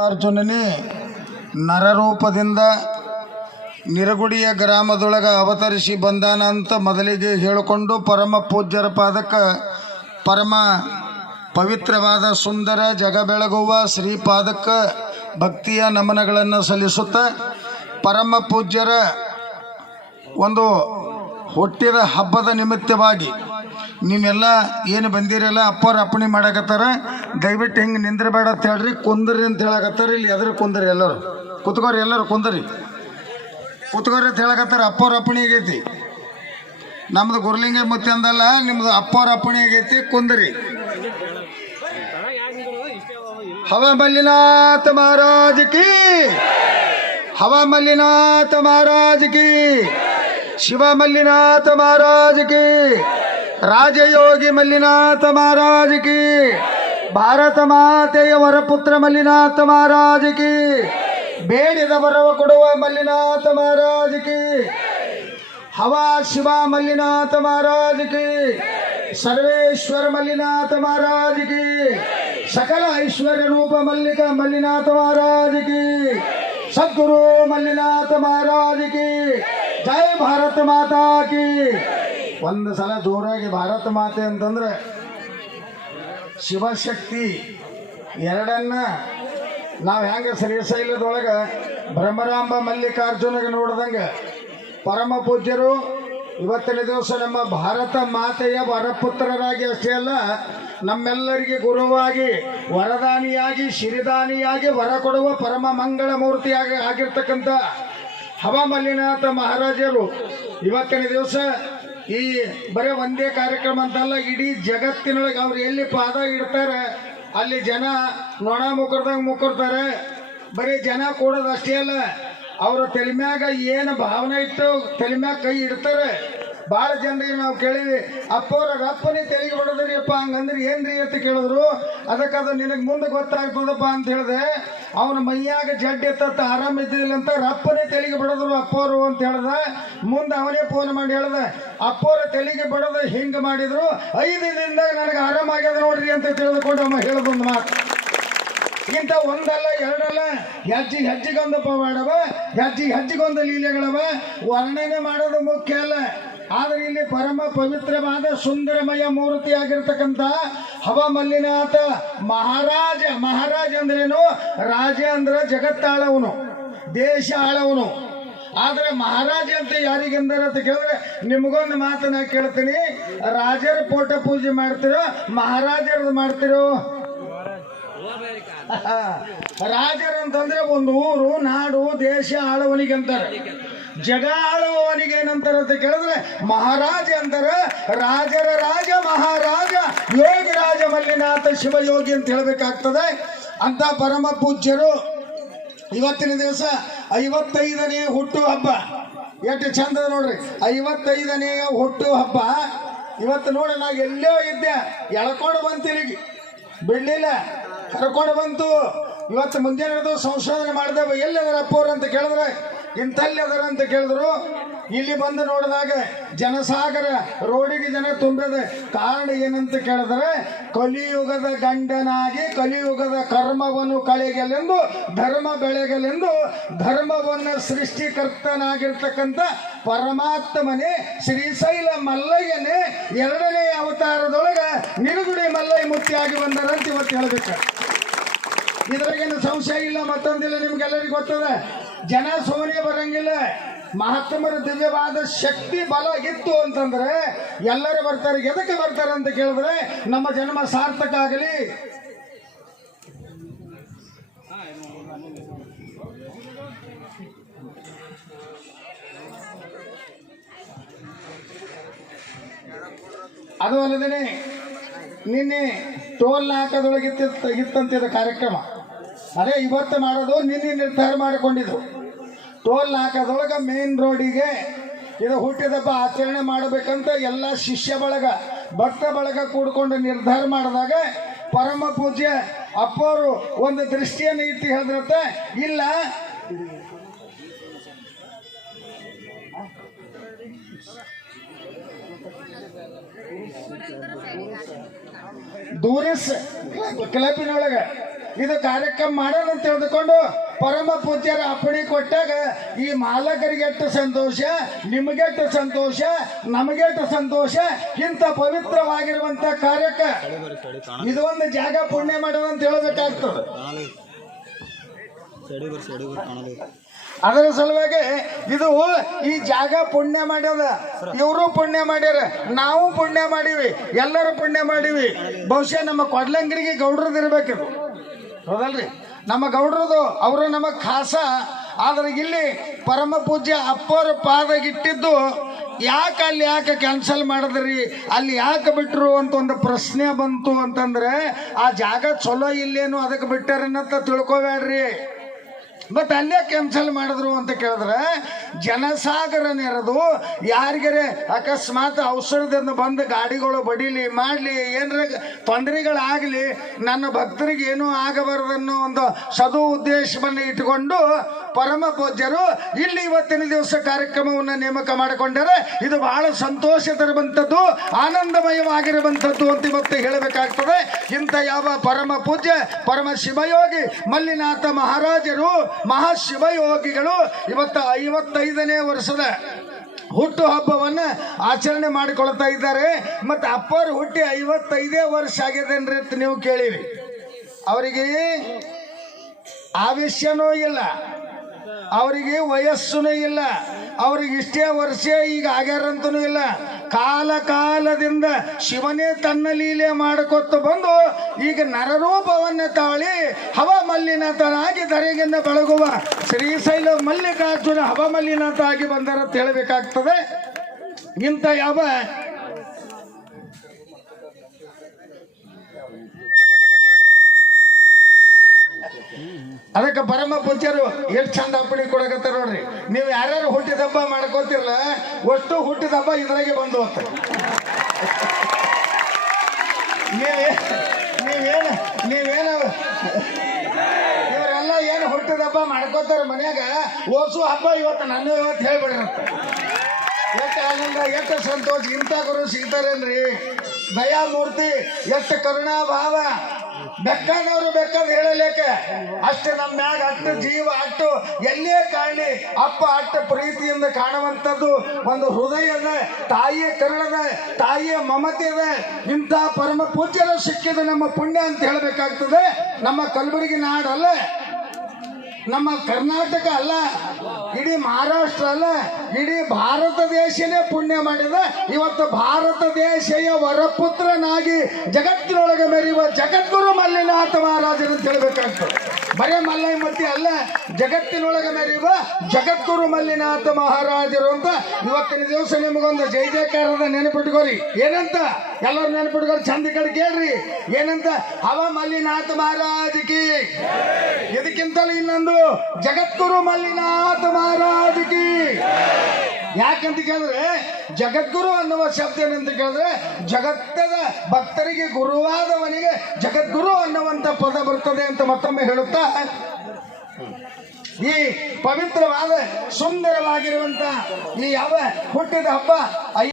ಅರ್ಜುನನೇ ನರರೂಪದಿಂದ ನಿರಗುಡಿಯ ಗ್ರಾಮದೊಳಗೆ ಅವತರಿಸಿ ಬಂದಾನ ಅಂತ ಮೊದಲಿಗೆ ಹೇಳಿಕೊಂಡು ಪರಮ ಪೂಜ್ಯರ ಪಾದಕ್ಕೆ ಪರಮ ಪವಿತ್ರವಾದ ಸುಂದರ ಜಗ ಬೆಳಗುವ ಶ್ರೀಪಾದಕ್ಕೆ ಭಕ್ತಿಯ ನಮನಗಳನ್ನು ಸಲ್ಲಿಸುತ್ತಾ ಪರಮ ಪೂಜ್ಯರ ಒಂದು ಹುಟ್ಟಿದ ಹಬ್ಬದ ನಿಮಿತ್ತವಾಗಿ ನೀವೆಲ್ಲ ಏನು ಬಂದಿರಲ್ಲ ಅಪ್ಪವ್ರು ಅಪ್ಪಣೆ ಮಾಡಕತ್ತಾರ. ದಯವಿಟ್ಟು ಹಿಂಗೆ ನಿಂದ್ರಬೇಡ ಅಂತ ಹೇಳ್ರಿ, ಕುಂದ್ರಿ ಅಂತ ಹೇಳಕತ್ತಾರ. ಇಲ್ಲಿ ಎದ್ರ ಕುಂದ್ರಿ, ಎಲ್ಲರೂ ಕುತ್ಕೋರಿ, ಎಲ್ಲರೂ ಕುಂದ್ರಿ ಕುತ್ಕೋರಿ ಅಂತ ಹೇಳಕತ್ತಾರ. ಅಪ್ಪವ್ರ ಅಪ್ಪಣೆ ಆಗೈತಿ, ನಮ್ದು ಗುರುಲಿಂಗ ಮುತ್ತಿ ಅಂದಲ್ಲ, ನಿಮ್ದು ಅಪ್ಪವ್ರ ಅಪ್ಪಣೆ ಆಗೈತಿ, ಕುಂದ್ರಿ. ಹವ ಮಲ್ಲಿನಾಥ ಮಹಾರಾಜ್ ಕಿ, ಹವ ಮಲ್ಲಿನಾಥ ಮಹಾರಾಜ್ ಕಿ, ಶಿವ ಮಲ್ಲಿನಾಥ ಮಹಾರಾಜ್ ಕಿ, ರಾಜಯೋಗಿ ಮಲ್ಲಿನಾಥ ಮಹಾರಾಜ್ ಕಿ, ಭಾರತ ಮಾತೆಯ ವರಪುತ್ರ ಮಲ್ಲಿನಾಥ ಮಹಾರಾಜ್ ಕಿ, ಬೇಡಿದ ವರವ ಕೊಡುವ ಮಲ್ಲಿನಾಥ ಮಹಾರಾಜ್ ಕಿ, ಹವಾ ಶಿವ ಮಲ್ಲಿನಾಥ ಮಹಾರಾಜ್ ಕಿ, ಸರ್ವೇಶ್ವರ ಮಲ್ಲಿನಾಥ ಮಹಾರಾಜ್ ಕಿ, ಸಕಲ ಐಶ್ವರ್ಯ ರೂಪ ಮಲ್ಲಿಕ ಮಲ್ಲಿನಾಥ ಮಹಾರಾಜ್ ಕಿ, ಸದ್ಗುರು ಮಲ್ಲಿನಾಥ ಮಹಾರಾಜ್ ಕಿ, ಜೈ ಭಾರತ ಮಾತಾ ಕಿ. ಒಂದು ಸಲ ಜೋರಾಗಿ ಭಾರತ ಮಾತೆ ಅಂತಂದ್ರೆ ಶಿವಶಕ್ತಿ ಎರಡನ್ನ ನಾವು ಹೆಂಗೆ ಶ್ರೀಶೈಲದೊಳಗೆ ಬ್ರಹ್ಮರಾಂಬ ಮಲ್ಲಿಕಾರ್ಜುನಿಗೆ ನೋಡ್ದಂಗೆ ಪರಮ ಪೂಜ್ಯರು ಇವತ್ತಿನ ದಿವಸ ನಮ್ಮ ಭಾರತ ಮಾತೆಯ ವರಪುತ್ರರಾಗಿ ಅಷ್ಟೇ ಅಲ್ಲ, ನಮ್ಮೆಲ್ಲರಿಗೆ ಗುರುವಾಗಿ ವರದಾನಿಯಾಗಿ ಶಿರಿದಾನಿಯಾಗಿ ವರ ಕೊಡುವ ಪರಮ ಮಂಗಳ ಮೂರ್ತಿಯಾಗಿ ಆಗಿರ್ತಕ್ಕಂಥ ಹವ ಮಲ್ಲಿನಾಥ ಮಹಾರಾಜರು ಇವತ್ತಿನ ದಿವಸ ಈ ಬರೀ ಒಂದೇ ಕಾರ್ಯಕ್ರಮ ಅಂತಲ್ಲ, ಇಡೀ ಜಗತ್ತಿನೊಳಗೆ ಅವ್ರು ಎಲ್ಲಿ ಪಾದ ಇಡ್ತಾರೆ ಅಲ್ಲಿ ಜನ ನೊಣ ಮುಕ್ಕರ್ದಂಗೆ ಮುಕ್ಕರ್ತಾರೆ. ಬರೀ ಜನ ಕೂಡೋದು ಅಷ್ಟೇ ಅಲ್ಲ, ಅವ್ರ ತಲೆಮ್ಯಾಗ ಏನು ಭಾವನೆ ಇಟ್ಟು ತಲೆಮ್ಯಾಗ ಕೈ ಇಡ್ತಾರೆ. ಭಾಳ ಜನರಿಗೆ ನಾವು ಕೇಳಿವಿ, ಅಪ್ಪವ್ರ ರಪ್ಪನೇ ತೆಲಿಗೆ ಬಿಡೋದ್ರಿ ಅಪ್ಪ, ಹಂಗಂದ್ರೆ ಏನ್ರಿ ಅಂತ ಕೇಳಿದ್ರು. ಅದಕ್ಕೆ ಅದು ನಿನಗೆ ಮುಂದೆ ಗೊತ್ತಾಗ್ತದಪ್ಪ ಅಂತ ಹೇಳಿದೆ. ಅವನ ಮೈಯಾಗ ಜಡ್ಡು ಎತ್ತ ಆರಾಮ ಇದ್ದಿಲ್ಲ ಅಂತ ರಪ್ಪನೇ ತೆಲಿಗೆ ಬಿಡೋದ್ರು ಅಪ್ಪವರು ಅಂತ ಹೇಳ್ದ. ಮುಂದೆ ಅವನೇ ಫೋನ್ ಮಾಡಿ ಹೇಳ್ದ, ಅಪ್ಪವ್ರ ತೆಲಿಗೆ ಬಿಡೋದು ಹಿಂಗೆ ಮಾಡಿದ್ರು, 5 ದಿನದಾಗ ನನಗೆ ಆರಾಮಾಗ್ಯದ ನೋಡ್ರಿ ಅಂತ ತಿಳಿದುಕೊಂಡು ಅಮ್ಮ ಹೇಳೋದೊಂದು ಮಾತು. ಇಂಥ ಒಂದಲ್ಲ ಎರಡಲ್ಲ, ಹೆಜ್ಜಿಗೊಂದು ಪವಾಡವ, ಹೆಜ್ಜಿಗೊಂದು ಲೀಲೆಗಳವ. ವರ್ಣನೆ ಮಾಡೋದು ಮುಖ್ಯ ಅಲ್ಲ, ಆದರೆ ಇಲ್ಲಿ ಪರಮ ಪವಿತ್ರವಾದ ಸುಂದರಮಯ ಮೂರ್ತಿ ಆಗಿರ್ತಕ್ಕಂಥ ಹವ ಮಲ್ಲಿನಾಥ ಮಹಾರಾಜ. ಮಹಾರಾಜ ಅಂದ್ರೇನು? ರಾಜ ಅಂದ್ರೆ ಜಗತ್ತಾಳವನು, ದೇಶ ಆಳವನು. ಆದರೆ ಮಹಾರಾಜ ಅಂತ ಯಾರಿಗೆಂದಾರ ಅಂತ ಕೇಳಿದ್ರೆ ನಿಮಗೊಂದು ಮಾತನ್ನ ಕೇಳ್ತೀನಿ, ರಾಜರ ಫೋಟೋ ಪೂಜೆ ಮಾಡ್ತಿರೋ ಮಹಾರಾಜರದು ಮಾಡ್ತಿರೋ? ರಾಜರಂತಂದ್ರೆ ಒಂದು ಊರು ನಾಡು ದೇಶ ಆಳುವನಿಗೆ ಅಂತಾರೆ. ಜಗ ಆಳುವವನಿಗೆ ಏನಂತಾರೆ ಅಂತ ಕೇಳಿದ್ರೆ ಮಹಾರಾಜ ಅಂತಾರೆ. ರಾಜರ ರಾಜ ಮಹಾರಾಜ ಯೋಗಿ ರಾಜ ಮಲ್ಲಿನಾಥ ಶಿವಯೋಗಿ ಅಂತ ಹೇಳಬೇಕಾಗ್ತದೆ. ಅಂತ ಪರಮ ಪೂಜ್ಯರು ಇವತ್ತಿನ ದಿವಸ 55ನೇ ಹುಟ್ಟು ಹಬ್ಬ. ಎಷ್ಟು ಚಂದ ನೋಡ್ರಿ, 55ನೇ ಹುಟ್ಟು ಹಬ್ಬ. ಇವತ್ತು ನೋಡಿ, ನಾ ಎಲ್ಲೋ ಇದ್ದೆ, ಎಳ್ಕೊಂಡು ಬಂತಿಲ್ಲಿಗೆ ಬಿಡ್ಲಿಲ್ಲ, ಕರ್ಕೊಂಡು ಬಂತು. ಇವತ್ತು ಮುಂಜಾನೆ ಸಂಶೋಧನೆ ಮಾಡಿದೆವು, ಎಲ್ಲಿದಾರ ಅಪ್ಪವ್ರು ಅಂತ ಕೇಳಿದ್ರೆ ಇಂಥಲ್ಲಿ ಅದರ ಅಂತ ಕೇಳಿದ್ರು. ಇಲ್ಲಿ ಬಂದು ನೋಡಿದಾಗ ಜನಸಾಗರ, ರೋಡಿಗೆ ಜನ ತುಂಬಿದೆ. ಕಾರಣ ಏನಂತ ಕೇಳಿದ್ರೆ, ಕಲಿಯುಗದ ಗಂಡನಾಗಿ ಕಲಿಯುಗದ ಕರ್ಮವನ್ನು ಕಳೆಯಲೆಂದು ಧರ್ಮ ಬೆಳೆಗಲೆಂದು ಧರ್ಮವನ್ನು ಸೃಷ್ಟಿಕರ್ತನಾಗಿರ್ತಕ್ಕಂಥ ಪರಮಾತ್ಮನೇ ಶ್ರೀಶೈಲ ಮಲ್ಲಯ್ಯನೇ 2ನೇ ಅವತಾರದೊಳಗೆ ನಿರುಗುಡಿ ಮಲ್ಲಯ್ಯ ಮುತ್ತಿಯಾಗಿ ಬಂದರಂತ ಇವತ್ತು ಹೇಳಬೇಕು. ಇದ್ರಾಗೇನು ಸಂಶಯ ಇಲ್ಲ, ಮತ್ತೊಂದಿಲ್ಲ, ನಿಮ್ಗೆಲ್ಲರಿಗೂ ಗೊತ್ತದ. ಜನ ಸೋನೆ ಬರಂಗಿಲ್ಲ. ಮಹಾತ್ಮರ ದಿವ್ಯವಾದ ಶಕ್ತಿ ಬಲ ಇತ್ತು ಅಂತಂದ್ರೆ ಎಲ್ಲರೂ ಬರ್ತಾರೆ. ಎದಕ್ಕೆ ಬರ್ತಾರೆ ಅಂತ ಕೇಳಿದ್ರೆ ನಮ್ಮ ಜನ್ಮ ಸಾರ್ಥಕ ಆಗಲಿ. ಅದು ಅಲ್ಲದೇ ನಿನ್ನೆ ಟೋಲ್ ನಾಕದೊಳಗೆ ಇತ್ತಂತಿದ್ದ ಕಾರ್ಯಕ್ರಮ, ಅದೇ ಇವತ್ತು ಮಾಡೋದು. ನಿನ್ನೆ ನಿರ್ಧಾರ ಮಾಡಿಕೊಂಡಿದ್ರು, ಟೋಲ್ ನಾಕದೊಳಗೆ ಮೇನ್ ರೋಡಿಗೆ ಇದು ಹುಟ್ಟಿದಬ್ಬ ಆಚರಣೆ ಮಾಡಬೇಕಂತ ಎಲ್ಲ ಶಿಷ್ಯ ಬಳಗ ಭಕ್ತ ಬಳಗ ಕೂಡ್ಕೊಂಡು ನಿರ್ಧಾರ ಮಾಡಿದಾಗ ಪರಮ ಪೂಜ್ಯ ಅಪ್ಪವರು ಒಂದು ದೃಷ್ಟಿಯನ್ನು ಇಟ್ಟು ಹೇಳಿದ್ರತ್ತ, ಇಲ್ಲ ದೂರಿಸ್ ಕ್ಲಬ್ಬಿನೊಳಗೆ ಇದು ಕಾರ್ಯಕ್ರಮ ಮಾಡೋಣ ಅಂತ ತಿಳಿದುಕೊಂಡು ಪರಮ ಪೂಜ್ಯರ ಅಪ್ಪಣೆ ಕೊಟ್ಟಾಗ ಈ ಮಾಲಕರಿಗೆ ಎಷ್ಟು ಸಂತೋಷ, ನಿಮಗೆಷ್ಟು ಸಂತೋಷ, ನಮಗೆಷ್ಟು ಸಂತೋಷ. ಇಂಥ ಪವಿತ್ರವಾಗಿರುವಂತ ಕಾರ್ಯಕ್ಕೆ ಇದು ಒಂದು ಜಾಗ ಪುಣ್ಯ ಮಾಡೋದಂತ ಹೇಳ್ಬೇಕಾಗ್ತದೆ. ಅದರ ಸಲುವಾಗಿ ಇದು ಈ ಜಾಗ ಪುಣ್ಯ ಮಾಡ್ಯದ, ಇವರು ಪುಣ್ಯ ಮಾಡ್ಯಾರ, ನಾವು ಪುಣ್ಯ ಮಾಡೀವಿ, ಎಲ್ಲರೂ ಪುಣ್ಯ ಮಾಡೀವಿ. ಬಹುಶಃ ನಮ್ಮ ಕೊಡ್ಲಂಗರಿಗೆ ಗೌಡ್ರದ್ದು ಇರ್ಬೇಕಿದು, ಹೌದಲ್ರಿ? ನಮ್ಮ ಗೌಡ್ರದು ಅವರು ನಮಗೆ ಖಾಸ. ಆದ್ರೆ ಇಲ್ಲಿ ಪರಮ ಪೂಜ್ಯ ಅಪ್ಪರ ಪಾದಗಿಟ್ಟಿದ್ದು ಯಾಕೆ ಅಲ್ಲಿ ಯಾಕೆ ಕ್ಯಾನ್ಸಲ್ ಮಾಡಿದ್ರಿ, ಅಲ್ಲಿ ಯಾಕೆ ಬಿಟ್ರು ಅಂತ ಒಂದು ಪ್ರಶ್ನೆ ಬಂತು ಅಂತಂದ್ರೆ ಆ ಜಾಗ ಚಲೋ ಇಲ್ಲೇನು ಅದಕ್ಕೆ ಬಿಟ್ಟಾರನ್ನಂತ ತಿಳ್ಕೊಬೇಡ್ರಿ. ಮತ್ತೆ ಅಲ್ಲೇ ಕ್ಯಾನ್ಸಲ್ ಮಾಡಿದ್ರು ಅಂತ ಕೇಳಿದ್ರೆ ಜನಸಾಗರ ನೆರೆದು ಯಾರಿಗಾರೆ ಅಕಸ್ಮಾತ್ ಔಷಧದಿಂದ ಬಂದು ಗಾಡಿಗಳು ಬಡಿಲಿ ಮಾಡಲಿ ಏನಾರ ತೊಂದರೆಗಳಾಗಲಿ ನನ್ನ ಭಕ್ತರಿಗೆ ಏನೂ ಆಗಬಾರದನ್ನೋ ಒಂದು ಸದು ಉದ್ದೇಶವನ್ನು ಇಟ್ಟುಕೊಂಡು ಪರಮ ಪೂಜ್ಯರು ಇಲ್ಲಿ ಇವತ್ತಿನ ದಿವಸ ಕಾರ್ಯಕ್ರಮವನ್ನು ನೇಮಕ ಮಾಡಿಕೊಂಡರೆ ಇದು ಬಹಳ ಸಂತೋಷ ತರುವಂಥದ್ದು, ಆನಂದಮಯವಾಗಿರುವಂಥದ್ದು ಅಂತ ಇವತ್ತು ಹೇಳಬೇಕಾಗ್ತದೆ. ಇಂಥ ಯಾವ ಪರಮ ಪೂಜ್ಯ ಪರಮ ಶಿವಯೋಗಿ ಮಲ್ಲಿನಾಥ ಮಹಾರಾಜರು ಮಹಾಶಿವಯೋಗಿಗಳು ಇವತ್ತು 55ನೇ ವರ್ಷದ ಹುಟ್ಟು ಹಬ್ಬವನ್ನು ಆಚರಣೆ ಮಾಡಿಕೊಳ್ತಾ ಇದ್ದಾರೆ. ಮತ್ತು ಅಪ್ಪರು ಹುಟ್ಟಿ 55 ವರ್ಷ ಆಗಿದೇನ್ರಿ ಅಂತ ನೀವು ಕೇಳಿರಿ. ಅವರಿಗೆ ಆವೇಶನೂ ಇಲ್ಲ, ಅವರಿಗೆ ವಯಸ್ಸೂ ಇಲ್ಲ, ಅವ್ರಿಗೆ ಇಷ್ಟೇ ವರ್ಷ ಈಗ ಆಗ್ಯಾರಂತನೂ ಇಲ್ಲ. ಕಾಲ ಕಾಲದಿಂದ ಶಿವನೇ ತನ್ನ ಲೀಲೆ ಮಾಡಿಕೊತ್ತು ಬಂದು ಈಗ ನರರೂಪವನ್ನು ತಾಳಿ ಹವಮಲ್ಲಿನಾಥನಾಗಿ ಧರೆಗಿಂದ ಬೆಳಗುವ ಶ್ರೀಶೈಲ ಮಲ್ಲಿಕಾರ್ಜುನ ಹವಮಲ್ಲಿನಾಥ ಆಗಿ ಬಂದರ ಅಂತ ಹೇಳಬೇಕಾಗ್ತದೆ. ಇಂಥ ಯಾವ ಅದಕ್ಕೆ ಪರಮ ಪೂಜ್ಯರು ಎಷ್ಟು ಚಂದ ಅಪ್ಪಣೆ ಕೊಡಕತ್ತಾರ ನೋಡ್ರಿ. ನೀವು ಯಾರ್ಯಾರು ಹುಟ್ಟಿದ ಹಬ್ಬ ಮಾಡ್ಕೋತಿರಲ್ಲ ಅಷ್ಟು ಹುಟ್ಟಿದ ಹಬ್ಬ ಇದ್ರಾಗೆ ಬಂದು ಹೋಗ್ತಾರೆ. ನೀವೇನು ಇವರೆಲ್ಲ ಏನು ಹುಟ್ಟಿದ ಹಬ್ಬ ಮಾಡ್ಕೋತಾರ ಮನ್ಯಾಗ ಓಸು ಹಬ್ಬ ಇವತ್ತು ನನ್ನ ಇವತ್ತು ಹೇಳ್ಬಿಡ್ರಂತ. ಎಷ್ಟು ಆನಂದ, ಎಷ್ಟು ಸಂತೋಷ. ಇಂಥ ಗುರು ಸಿಗ್ತಾರೇನ್ರಿ? ದಯಾಮೂರ್ತಿ, ಎಷ್ಟು ಕರುಣಾಭಾವ. ಬೆಕ್ಕದವರು ಬೆಕ್ಕದ ಹೇಳಲೇಕ ಅಷ್ಟು ನಮ್ಮ ಮ್ಯಾಗ ಅಷ್ಟು ಜೀವ ಅಷ್ಟು ಎಲ್ಲೇ ಕಾಣಲಿ ಅಪ್ಪ ಅಷ್ಟು ಪ್ರೀತಿಯಿಂದ ಕಾಣುವಂಥದ್ದು ಒಂದು ಹೃದಯದ ತಾಯಿಯ ಕರುಣದ ತಾಯಿಯ ಮಮತೆ ಇದೆ. ಇಂಥ ಪರಮ ಪೂಜ್ಯರು ಸಿಕ್ಕಿದ ನಮ್ಮ ಪುಣ್ಯ ಅಂತ ಹೇಳಬೇಕಾಗ್ತದೆ. ನಮ್ಮ ಕಲಬುರಗಿ ನಾಡಲ್ಲ, ನಮ್ಮ ಕರ್ನಾಟಕ ಅಲ್ಲ, ಇಡೀ ಮಹಾರಾಷ್ಟ್ರ ಅಲ್ಲ, ಇಡೀ ಭಾರತ ದೇಶನೇ ಪುಣ್ಯ ಮಾಡಿದ. ಇವತ್ತು ಭಾರತ ದೇಶಯ ವರಪುತ್ರನಾಗಿ ಜಗತ್ತಿನೊಳಗೆ ಮೆರೆಯುವ ಜಗದ್ಗುರು ಮಲ್ಲಿನಾಥ ಮಹಾರಾಜರು ಅಂತ ಹೇಳಬೇಕಾಗ್ತದೆ. ಬರೇ ಮಲ್ಲೈಮತಿ ಅಲ್ಲ, ಜಗತ್ತಿನೊಳಗೆ ಮೆರೆಯುವ ಜಗದ್ಗುರು ಮಲ್ಲಿನಾಥ ಮಹಾರಾಜರು ಅಂತ ಇವತ್ತಿನ ದಿವಸ ನಿಮಗೊಂದು ಜೈ ಜಯಕಾರದ ನೆನಪಿಟ್ಕೋರಿ. ಏನಂತ ಎಲ್ಲರೂ ನೆನಪಿಟ್ಕೋರಿ, ಚಂದ ಕಡೆ ಕೇಳ್ರಿ. ಏನಂತ? ಹವ ಮಲ್ಲಿನಾಥ ಮಹಾರಾಜಕಿ. ಇದಕ್ಕಿಂತಲೂ ಇನ್ನೊಂದು ಜಗದ್ಗುರು ಮಲ್ಲಿನಾಥ ಮಹಾರಾಜಕಿ. ಯಾಕಂತ ಕೇಳಿದ್ರೆ ಜಗದ್ಗುರು ಅನ್ನುವ ಶಬ್ದ ಏನಂತ ಕೇಳಿದ್ರೆ ಜಗತ್ತದ ಭಕ್ತರಿಗೆ ಗುರುವಾದವನಿಗೆ ಜಗದ್ಗುರು ಅನ್ನುವಂಥ ಪದ ಬರ್ತದೆ ಅಂತ ಮತ್ತೊಮ್ಮೆ ಹೇಳುತ್ತಾ ಈ ಪವಿತ್ರವಾದ ಸುಂದರವಾಗಿರುವಂತ ಈ ಯಾವ ಹುಟ್ಟಿದ ಹಬ್ಬ